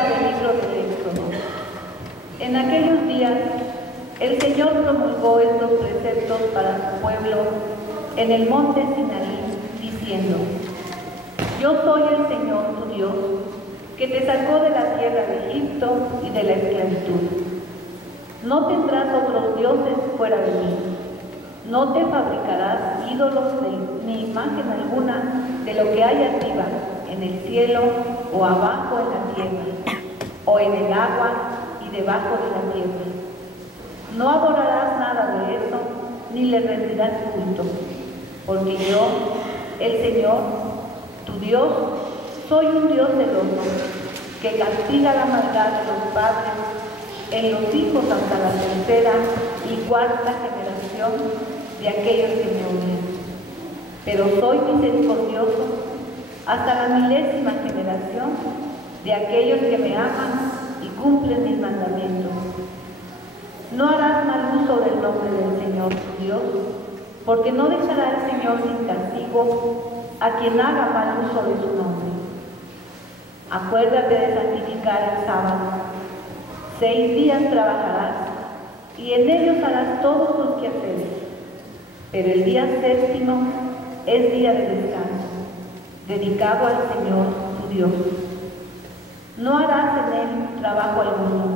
Lectura del libro del Éxodo. En aquellos días, el Señor promulgó estos preceptos para su pueblo en el monte Sinaí, diciendo: Yo soy el Señor tu Dios, que te sacó de la tierra de Egipto y de la esclavitud. No tendrás otros dioses fuera de mí. No te fabricarás ídolos ni imagen alguna de lo que hay arriba, en el cielo, o abajo en la tierra, o en el agua y debajo de la tierra. No adorarás nada de eso, ni le rendirás culto, porque yo, el Señor, tu Dios, soy un Dios celoso, que castiga la maldad de los padres en los hijos hasta la tercera y cuarta generación de aquellos que me odian. Pero soy misericordioso hasta la 1000ª generación de aquellos que me aman y cumplen mis mandamientos. No harás mal uso del nombre del Señor tu Dios, porque no dejará el Señor sin castigo a quien haga mal uso de su nombre. Acuérdate de santificar el sábado. 6 días trabajarás, y en ellos harás todos tus quehaceres. Pero el día séptimo es día de descanso, dedicado al Señor tu Dios. No harás en él trabajo alguno,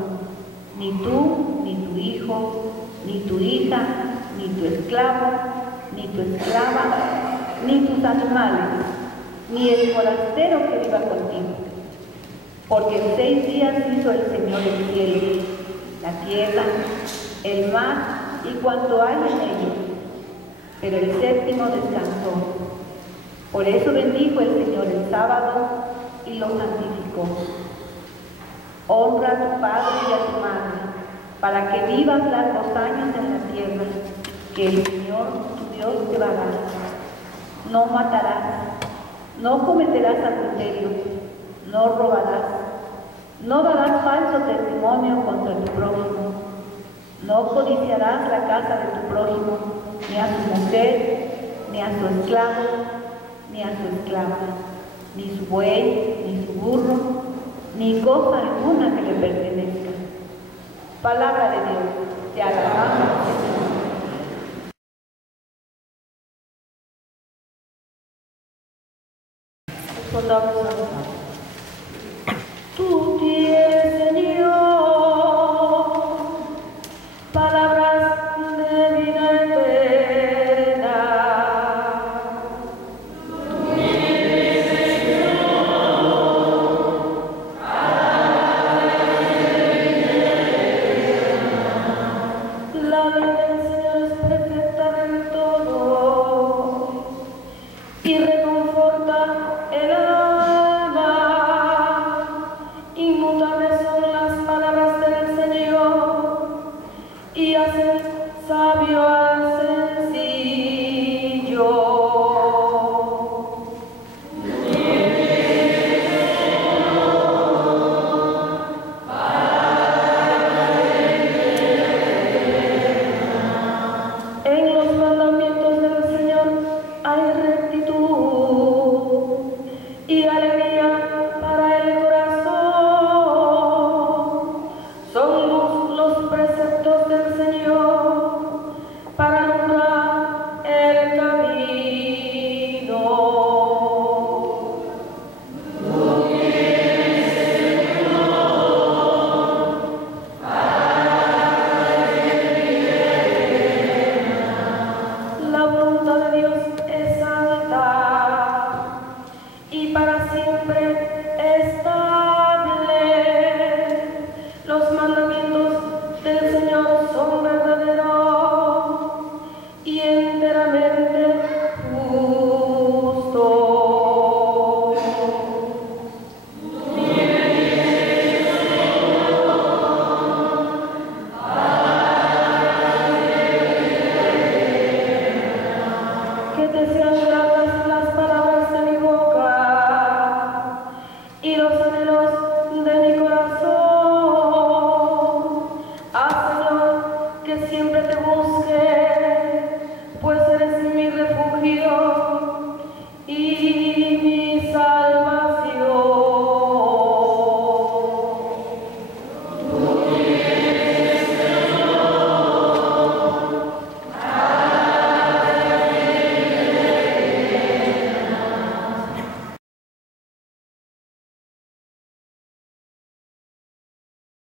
ni tú, ni tu hijo, ni tu hija, ni tu esclavo, ni tu esclava, ni tus animales, ni el forastero que viva contigo. Porque en 6 días hizo el Señor el cielo, la tierra, el mar y cuanto hay en ellos, pero el séptimo descansó. Por eso bendijo el Señor el sábado y lo santificó. Honra a tu padre y a tu madre, para que vivas largos años en la tierra que el Señor tu Dios te va a dar. No matarás, no cometerás adulterio, no robarás, no darás falso testimonio contra tu prójimo, no codiciarás la casa de tu prójimo, ni a su mujer, ni a su esclavo, ni a su esclava, ni su buey, ni su burro, ni cosa alguna que le pertenezca. Palabra de Dios, te alabamos, Señor. Tú tienes, Señor, palabras de vida eterna. Tú tienes, Señor, palabras de vida eterna. La ley del Señor es perfecta del todo y reconforta el alma. Inmutables son las palabras del Señor y hacen sabio al sencillo. En los mandamientos del Señor hay rectitud y alegría para el corazón. Son los preceptos del Señor para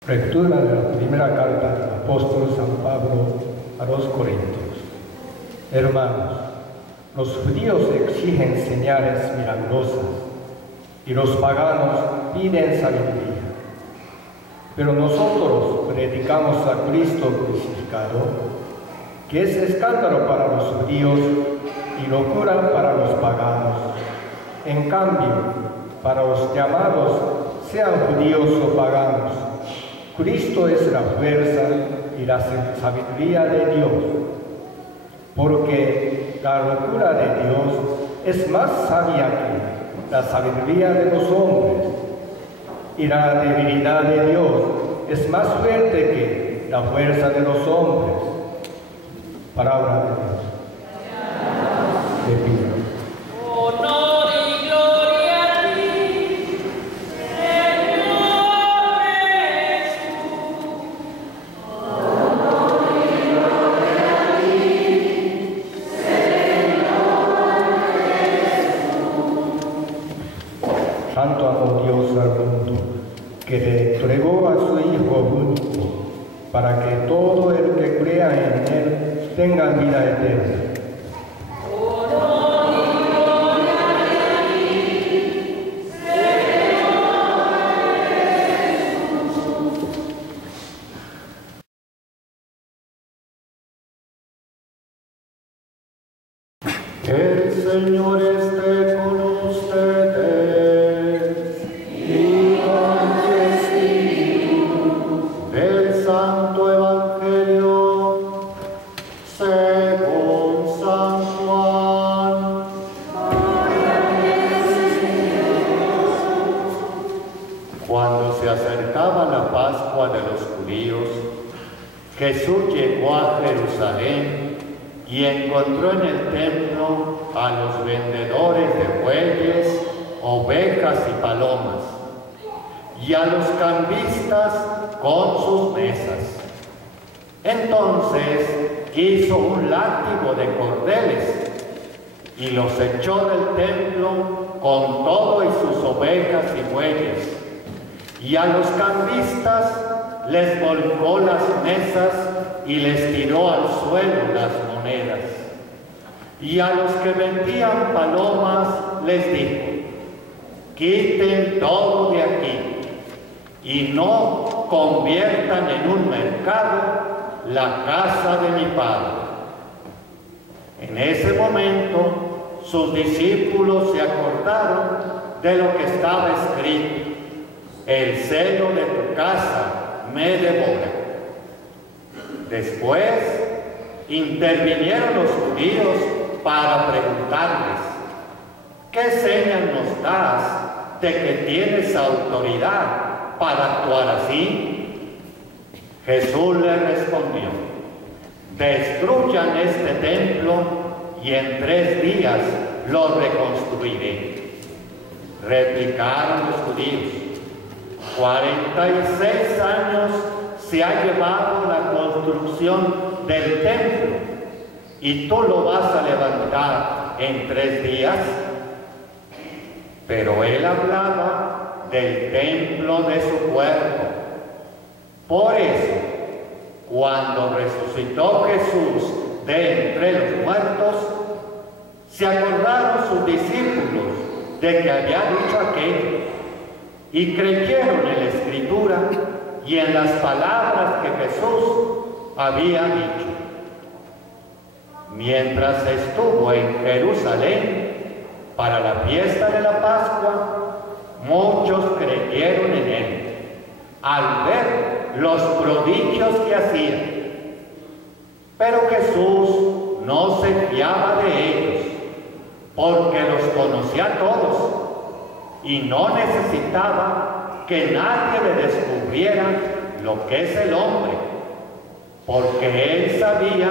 Lectura de la primera carta del apóstol San Pablo a los Corintios. Hermanos, los judíos exigen señales milagrosas y los paganos piden sabiduría. Pero nosotros predicamos a Cristo crucificado, que es escándalo para los judíos y locura para los paganos. En cambio, para los llamados, sean judíos o paganos, Cristo es la fuerza y la sabiduría de Dios, porque la locura de Dios es más sabia que la sabiduría de los hombres, y la debilidad de Dios es más fuerte que la fuerza de los hombres. Palabra de Dios. Te pido. Honor y gloria a ti, Señor Jesús. Honor y gloria a ti, Señor Jesús. Tanto amó Dios al mundo, que le entregó a su Hijo único, para que todo el que crea en Él tenga vida eterna. El Señor esté con ustedes y con su espíritu. El Santo Evangelio según San Juan. Cuando se acercaba la Pascua de los judíos, Jesús llegó a Jerusalén y encontró en el templo a los vendedores de bueyes, ovejas y palomas, y a los cambistas con sus mesas. Entonces hizo un látigo de cordeles y los echó del templo con todo y sus ovejas y bueyes, y a los cambistas les volcó las mesas y les tiró al suelo las monedas. Y a los que vendían palomas les dijo: quiten todo de aquí y no conviertan en un mercado la casa de mi Padre. En ese momento sus discípulos se acordaron de lo que estaba escrito: el celo de tu casa me devora. Después intervinieron los judíos para preguntarles: ¿qué señal nos das de que tienes autoridad para actuar así? Jesús les respondió: destruyan este templo y en 3 días lo reconstruiré. Replicaron los judíos: 46 años se ha llevado la construcción del templo y tú lo vas a levantar en 3 días. Pero él hablaba del templo de su cuerpo. Por eso, cuando resucitó Jesús de entre los muertos, se acordaron sus discípulos de que había dicho aquello y creyeron en la Escritura y en las palabras que Jesús había dicho. Mientras estuvo en Jerusalén para la fiesta de la Pascua, muchos creyeron en él al ver los prodigios que hacía. Pero Jesús no se fiaba de ellos, porque los conocía a todos y no necesitaba que nadie le descubriera lo que es el hombre, porque él sabía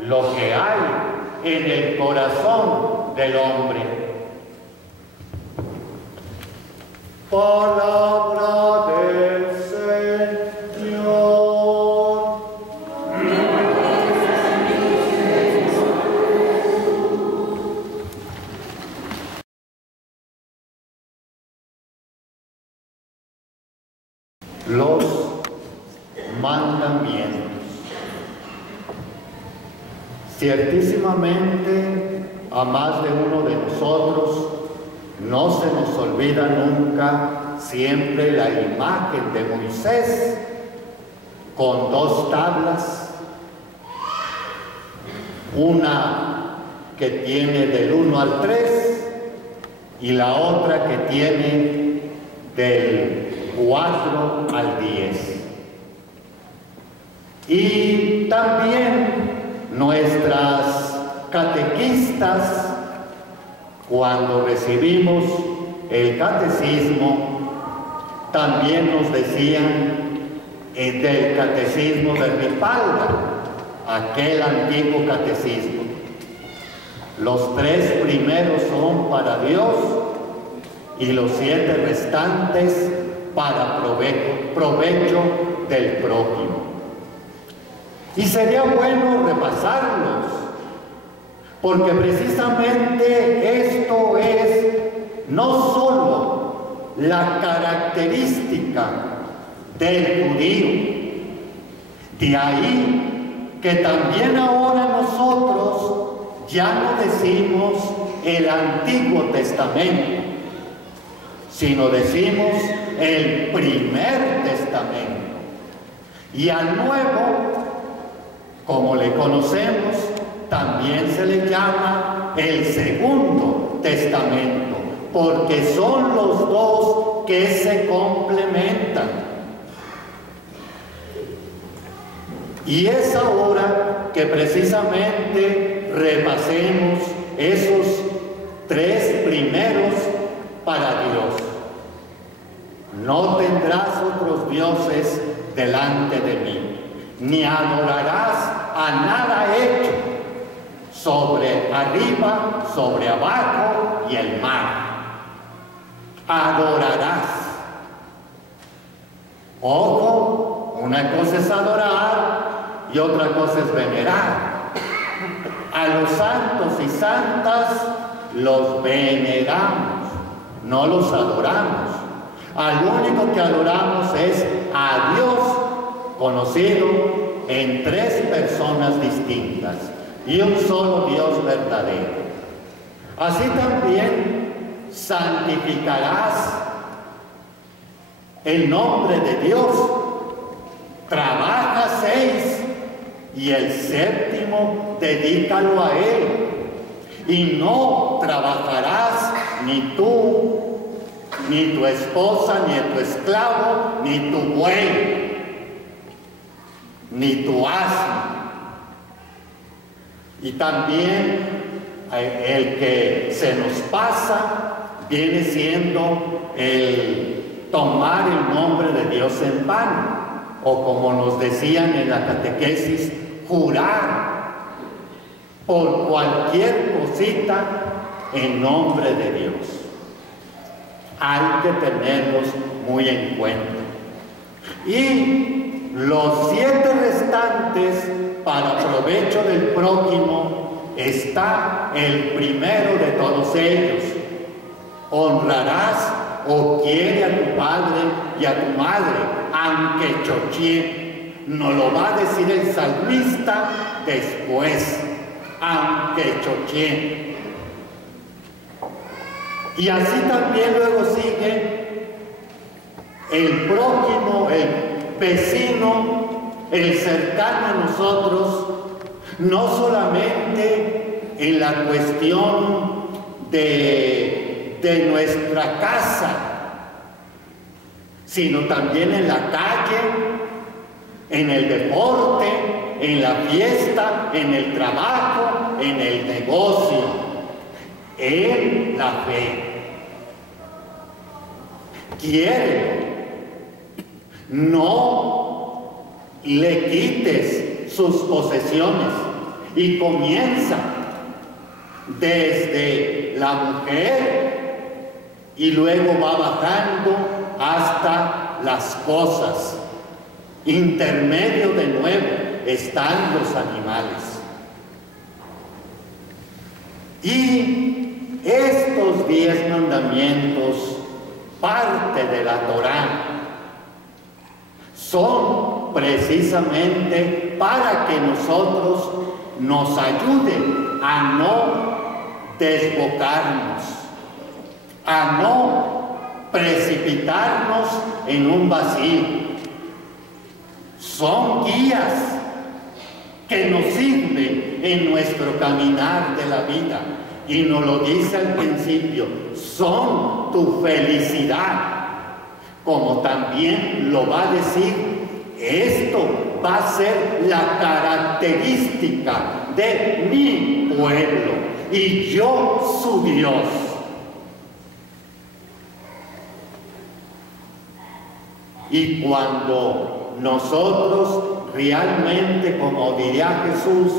lo que hay en el corazón del hombre. Palabra del Señor. Los mandamientos. Ciertísimamente, a más de uno de nosotros no se nos olvida nunca siempre la imagen de Moisés con 2 tablas, una que tiene del 1 al 3 y la otra que tiene del 4 al 10. Y también nuestras catequistas, cuando recibimos el catecismo, también nos decían del catecismo de Ripalda, aquel antiguo catecismo. Los 3 primeros son para Dios y los 7 restantes para provecho del prójimo. Y sería bueno repasarlos, porque precisamente esto es no solo la característica del judío, de ahí que también ahora nosotros ya no decimos el Antiguo Testamento, sino decimos el Primer Testamento. Y al Nuevo, como le conocemos, también se le llama el Segundo Testamento, porque son los 2 que se complementan. Y es ahora que precisamente repasemos esos 3 primeros para Dios. No tendrás otros dioses delante de mí, ni adorarás a nada hecho sobre arriba, sobre abajo y el mar. Adorarás. Ojo, una cosa es adorar y otra cosa es venerar. A los santos y santas los veneramos, no los adoramos. Al único que adoramos es a Dios, conocido en 3 personas distintas y un solo Dios verdadero. Así también santificarás el nombre de Dios. Trabaja 6 y el 7º dedícalo a Él. Y no trabajarás ni tú, ni tu esposa, ni tu esclavo, ni tu buey, ni tu asno. Y también el que se nos pasa viene siendo el tomar el nombre de Dios en vano, o como nos decían en la catequesis, jurar por cualquier cosita en nombre de Dios. Hay que tenerlos muy en cuenta. Y los 7 restantes para provecho del prójimo está el primero de todos ellos. Honrarás o quiere a tu padre y a tu madre, aunque chochee. Nos lo va a decir el salmista después, aunque chochee. Y así también luego sigue el prójimo, el vecino, el cercano a nosotros, no solamente en la cuestión de nuestra casa, sino también en la calle, en el deporte, en la fiesta, en el trabajo, en el negocio, en la fe. Quiere, no le quites sus posesiones, y comienza desde la mujer y luego va bajando hasta las cosas. Intermedio de nuevo están los animales. Y estos 10 mandamientos, parte de la Torá, son precisamente para que nosotros nos ayude a no desbocarnos, a no precipitarnos en un vacío. Son guías que nos sirven en nuestro caminar de la vida. Y nos lo dice al principio, son tu felicidad. Como también lo va a decir, esto va a ser la característica de mi pueblo y yo su Dios. Y cuando nosotros realmente, como diría Jesús,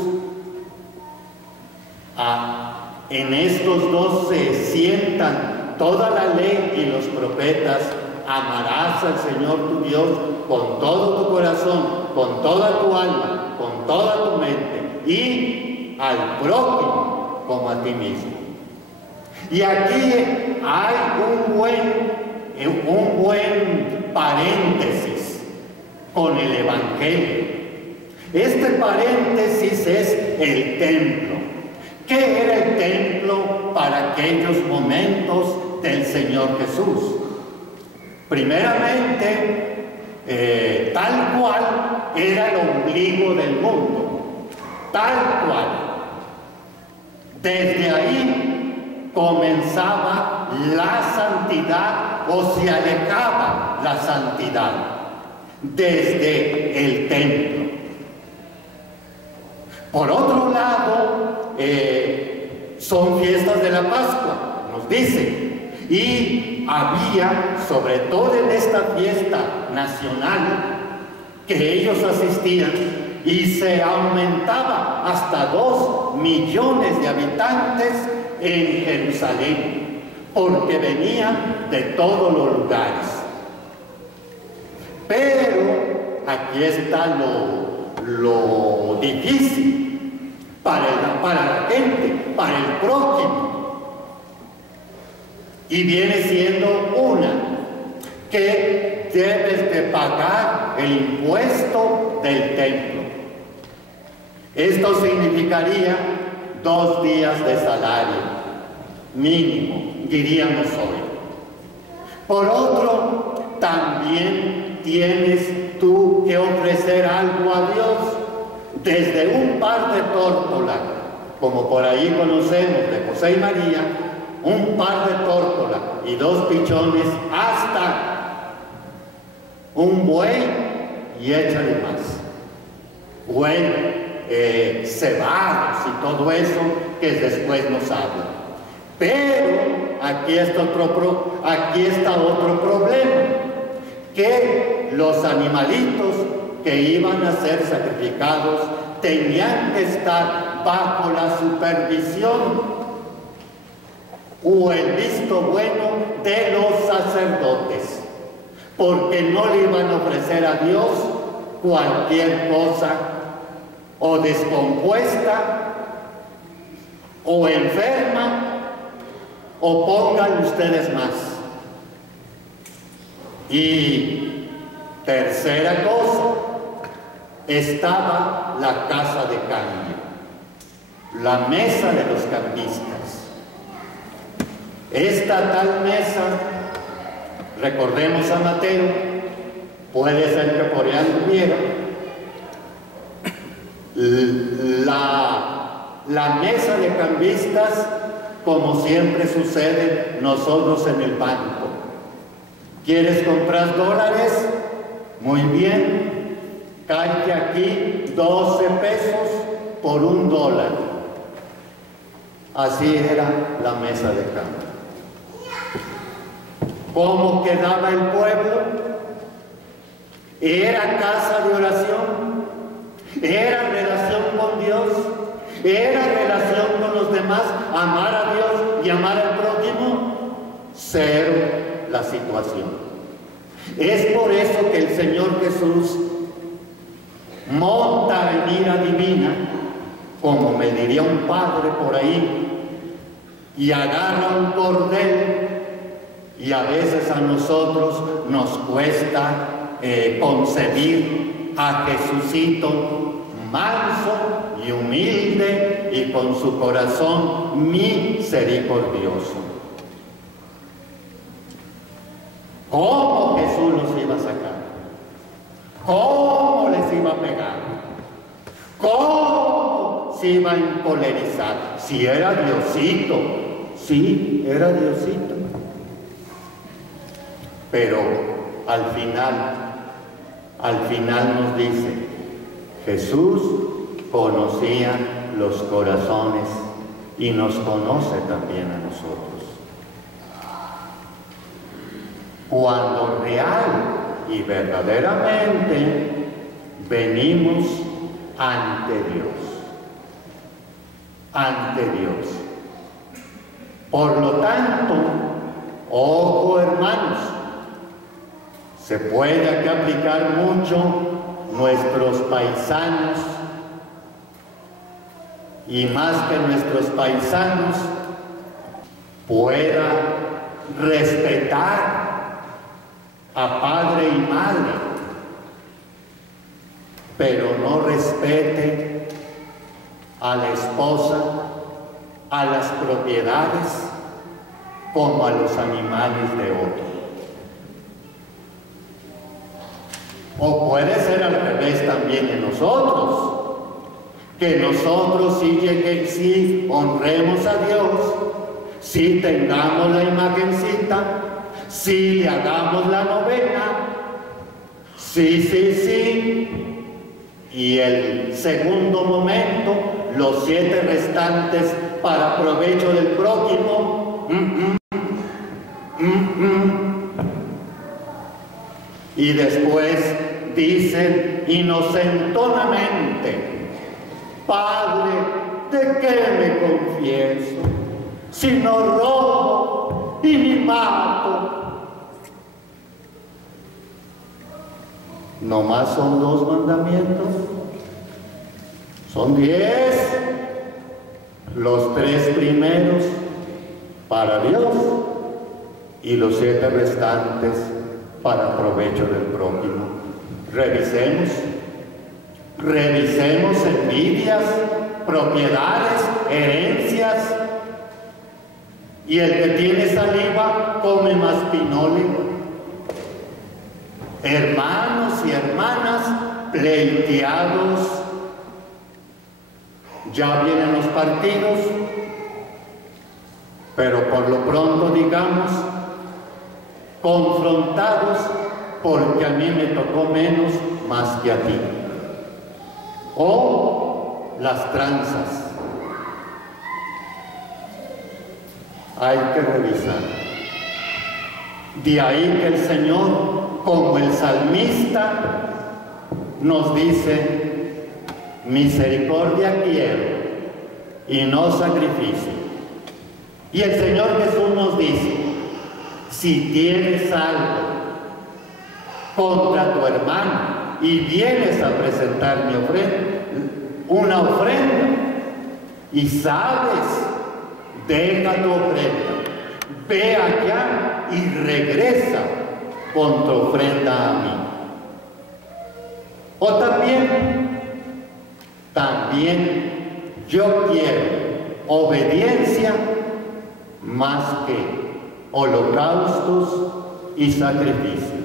en estos dos se sientan toda la ley y los profetas, amarás al Señor tu Dios con todo tu corazón, con toda tu alma, con toda tu mente y al prójimo como a ti mismo. Y aquí hay un buen paréntesis con el Evangelio. Este paréntesis es el templo. ¿Qué era el templo para aquellos momentos del Señor Jesús? Primeramente, tal cual era el ombligo del mundo, tal cual. Desde ahí comenzaba la santidad o se alejaba la santidad, desde el templo. Por otro lado, son fiestas de la Pascua, nos dicen. Y había, sobre todo en esta fiesta nacional, que ellos asistían y se aumentaba hasta 2 millones de habitantes en Jerusalén, porque venían de todos los lugares. Pero aquí está lo difícil para la gente, para el prójimo. Y viene siendo una, que debes de pagar el impuesto del templo. Esto significaría 2 días de salario mínimo, diríamos hoy. Por otro, también tienes tú que ofrecer algo a Dios, desde un par de tórtolas, como por ahí conocemos de José y María, un par de tórtolas y 2 pichones, hasta un buey y échale más. Buey, cebados y todo eso que después nos habla. Pero aquí está otro problema, que los animalitos que iban a ser sacrificados tenían que estar bajo la supervisión o el visto bueno de los sacerdotes, porque no le iban a ofrecer a Dios cualquier cosa o descompuesta o enferma, o pongan ustedes más. Y tercera cosa, estaba la casa de cambio, la mesa de los cambistas. Esta tal mesa, recordemos a Mateo, puede ser que por allá anduviera, la mesa de cambistas, como siempre sucede nosotros en el banco. ¿Quieres comprar dólares? Muy bien, cállate aquí 12 pesos por $1. Así era la mesa de cambio. ¿Cómo quedaba el pueblo? Era casa de oración, era relación con Dios, era relación con los demás, amar a Dios y amar al prójimo. Cero la situación. Es por eso que el Señor Jesús monta en ira divina, como me diría un padre por ahí, y agarra un cordel, y a veces a nosotros nos cuesta concebir a Jesucito manso y humilde y con su corazón misericordioso. ¿Cómo Jesús los iba a sacar? ¿Cómo les iba a pegar? ¿Cómo se iba a encolerizar? Si era Diosito, sí, era Diosito. Pero al final nos dice, Jesús conocía los corazones y nos conoce también a nosotros. Cuando real y verdaderamente venimos ante Dios. Ante Dios. Por lo tanto, ojo hermanos, se puede aquí aplicar mucho nuestros paisanos y más que nuestros paisanos pueda respetar a padre y madre, pero no respete a la esposa, a las propiedades, como a los animales de otro. O puede ser al revés también en nosotros, que nosotros sí honremos a Dios, sí tengamos la imagencita, sí le hagamos la novena, sí, y el segundo momento, los 7 restantes para provecho del prójimo, y después dicen inocentonamente, Padre, ¿de qué me confieso? Si no robo y ni mato. ¿No más son 2 mandamientos? Son 10. Los 3 primeros para Dios y los 7 restantes para provecho del prójimo. Revisemos envidias, propiedades, herencias. Y el que tiene saliva come más pinole. Hermanos y hermanas pleiteados. Ya vienen los partidos, pero por lo pronto digamos, confrontados porque a mí me tocó menos más que a ti. O las tranzas. Hay que revisar. De ahí que el Señor, como el salmista, nos dice, misericordia quiero y no sacrificio. Y el Señor Jesús nos dice, si tienes algo contra tu hermano y vienes a presentar una ofrenda y sabes, deja tu ofrenda, ve allá y regresa con tu ofrenda a mí. O también yo quiero obediencia más que holocaustos y sacrificios.